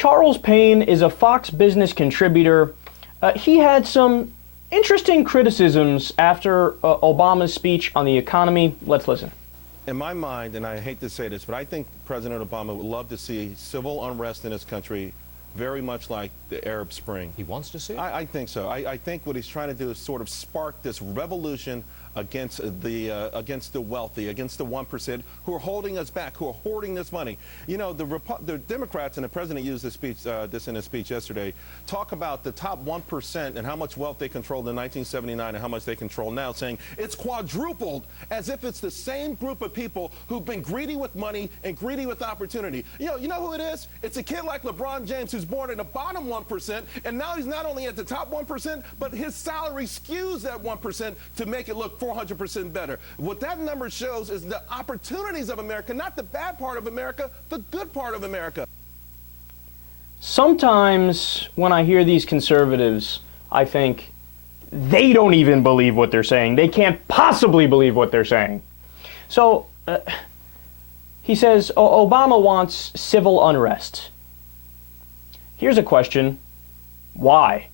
Charles Payne is a Fox Business contributor. He had some interesting criticisms after Obama's speech on the economy. Let's listen. In my mind, and I hate to say this, but I think President Obama would love to see civil unrest in his country, very much like the Arab Spring. He wants to see it? I think so. I think what he's trying to do is sort of spark this revolution against the wealthy, against the 1% who are holding us back, who are hoarding this money. You know, the Democrats, and the president used this in his speech yesterday, talk about the top 1% and how much wealth they controlled in 1979 and how much they control now, saying it's quadrupled, as if it's the same group of people who've been greedy with money and greedy with opportunity. You know who it is? It's a kid like Lebron James who's born in the bottom 1%, and now he's not only at the top 1%, but his salary skews that 1% to make it look 400% better. What that number shows is the opportunities of America, not the bad part of America, the good part of America. Sometimes when I hear these conservatives, I think they don't even believe what they're saying. They can't possibly believe what they're saying. So he says Obama wants civil unrest. Here's a question. Why?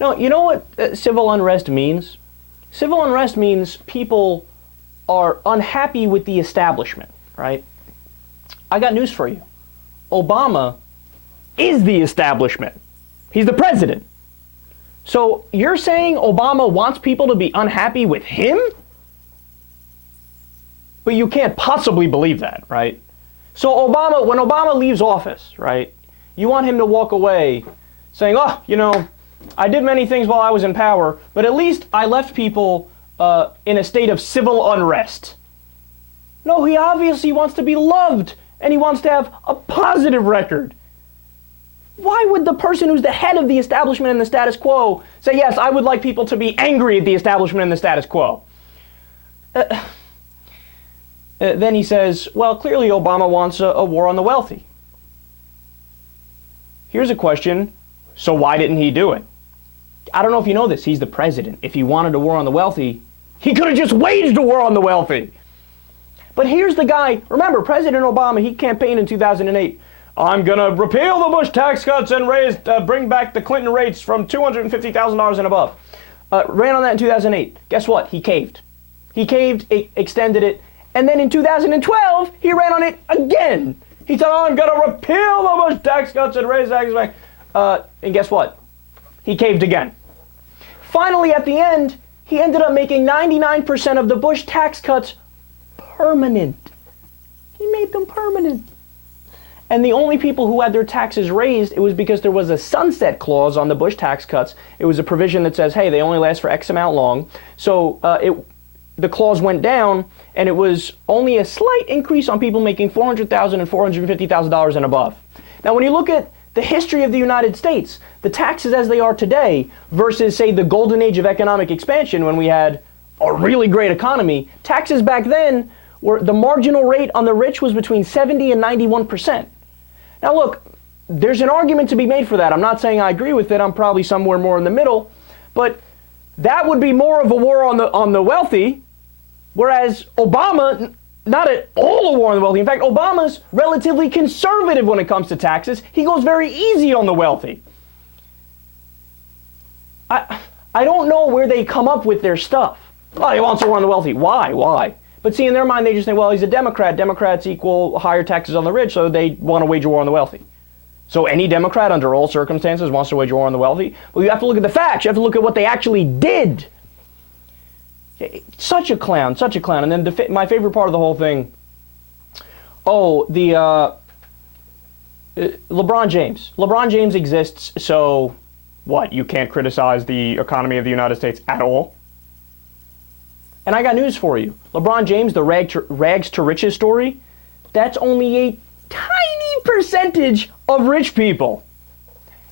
No, you know what civil unrest means? Civil unrest means people are unhappy with the establishment, right? I got news for you. Obama is the establishment. He's the president. So you're saying Obama wants people to be unhappy with him? But you can't possibly believe that, right? So Obama, when Obama leaves office, right, you want him to walk away saying, oh, you know, I did many things while I was in power, but at least I left people in a state of civil unrest. No, he obviously wants to be loved, and he wants to have a positive record. Why would the person who's the head of the establishment and the status quo say, yes, I would like people to be angry at the establishment and the status quo? Then he says, well, clearly Obama wants a war on the wealthy. Here's a question. So why didn't he do it? I don't know if you know this. He's the president. If he wanted a war on the wealthy, he could have just waged a war on the wealthy. But here's the guy. Remember, President Obama, he campaigned in 2008. I'm going to repeal the Bush tax cuts and bring back the Clinton rates from $250,000 and above. Ran on that in 2008. Guess what? He caved. He caved, extended it. And then in 2012, he ran on it again. He said, I'm going to repeal the Bush tax cuts and raise taxes back. And guess what? He caved again. Finally, at the end, he ended up making 99% of the Bush tax cuts permanent. He made them permanent. And the only people who had their taxes raised, it was because there was a sunset clause on the Bush tax cuts. It was a provision that says, hey, they only last for X amount long. So the clause went down, and it was only a slight increase on people making $400,000 and $450,000 and above. Now, when you look at the history of the United States, the taxes as they are today versus, say, the golden age of economic expansion when we had a really great economy, taxes back then were the marginal rate on the rich was between 70 and 91%. Now, look, there's an argument to be made for that. I'm not saying I agree with it. I'm probably somewhere more in the middle. But that would be more of a war on the wealthy, whereas Obama, not at all a war on the wealthy. In fact, Obama's relatively conservative when it comes to taxes. He goes very easy on the wealthy. I don't know where they come up with their stuff. Oh, he wants a war on the wealthy. Why? But see, in their mind, they just think, well, he's a Democrat. Democrats equal higher taxes on the rich, so they want to wage a war on the wealthy. So any Democrat, under all circumstances, wants to wage a war on the wealthy? Well, you have to look at the facts. You have to look at what they actually did. Such a clown. And then my favorite part of the whole thing, LeBron James. LeBron James exists, so what? You can't criticize the economy of the United States at all? And I got news for you. LeBron James, the rags to riches story, that's only a tiny percentage of rich people.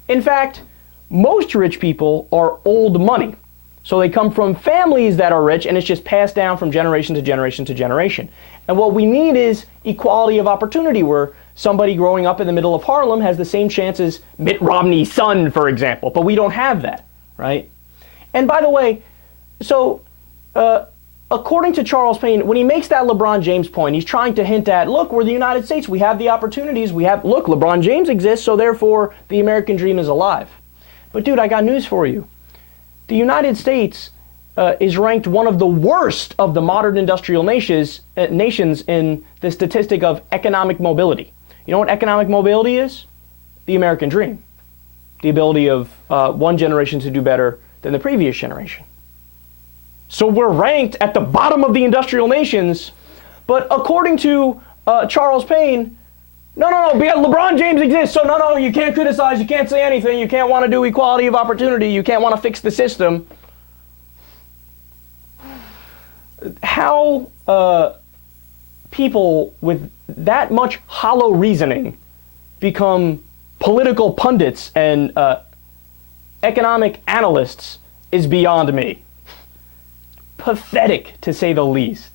In fact, most rich people are old money. So they come from families that are rich, and it's just passed down from generation to generation to generation. And what we need is equality of opportunity, where somebody growing up in the middle of Harlem has the same chance as Mitt Romney's son, for example. But we don't have that, right? And by the way, so according to Charles Payne, when he makes that LeBron James point, he's trying to hint at, look, we're the United States. We have the opportunities. Look, LeBron James exists, so therefore the American dream is alive. But dude, I got news for you. The United States is ranked one of the worst of the modern industrial nations in the statistic of economic mobility. You know what economic mobility is? The American dream. The ability of one generation to do better than the previous generation. So we're ranked at the bottom of the industrial nations, but according to Charles Payne, no, LeBron James exists, so no, you can't criticize, you can't say anything, you can't want to do equality of opportunity, you can't want to fix the system. How people with that much hollow reasoning become political pundits and economic analysts is beyond me. Pathetic, to say the least.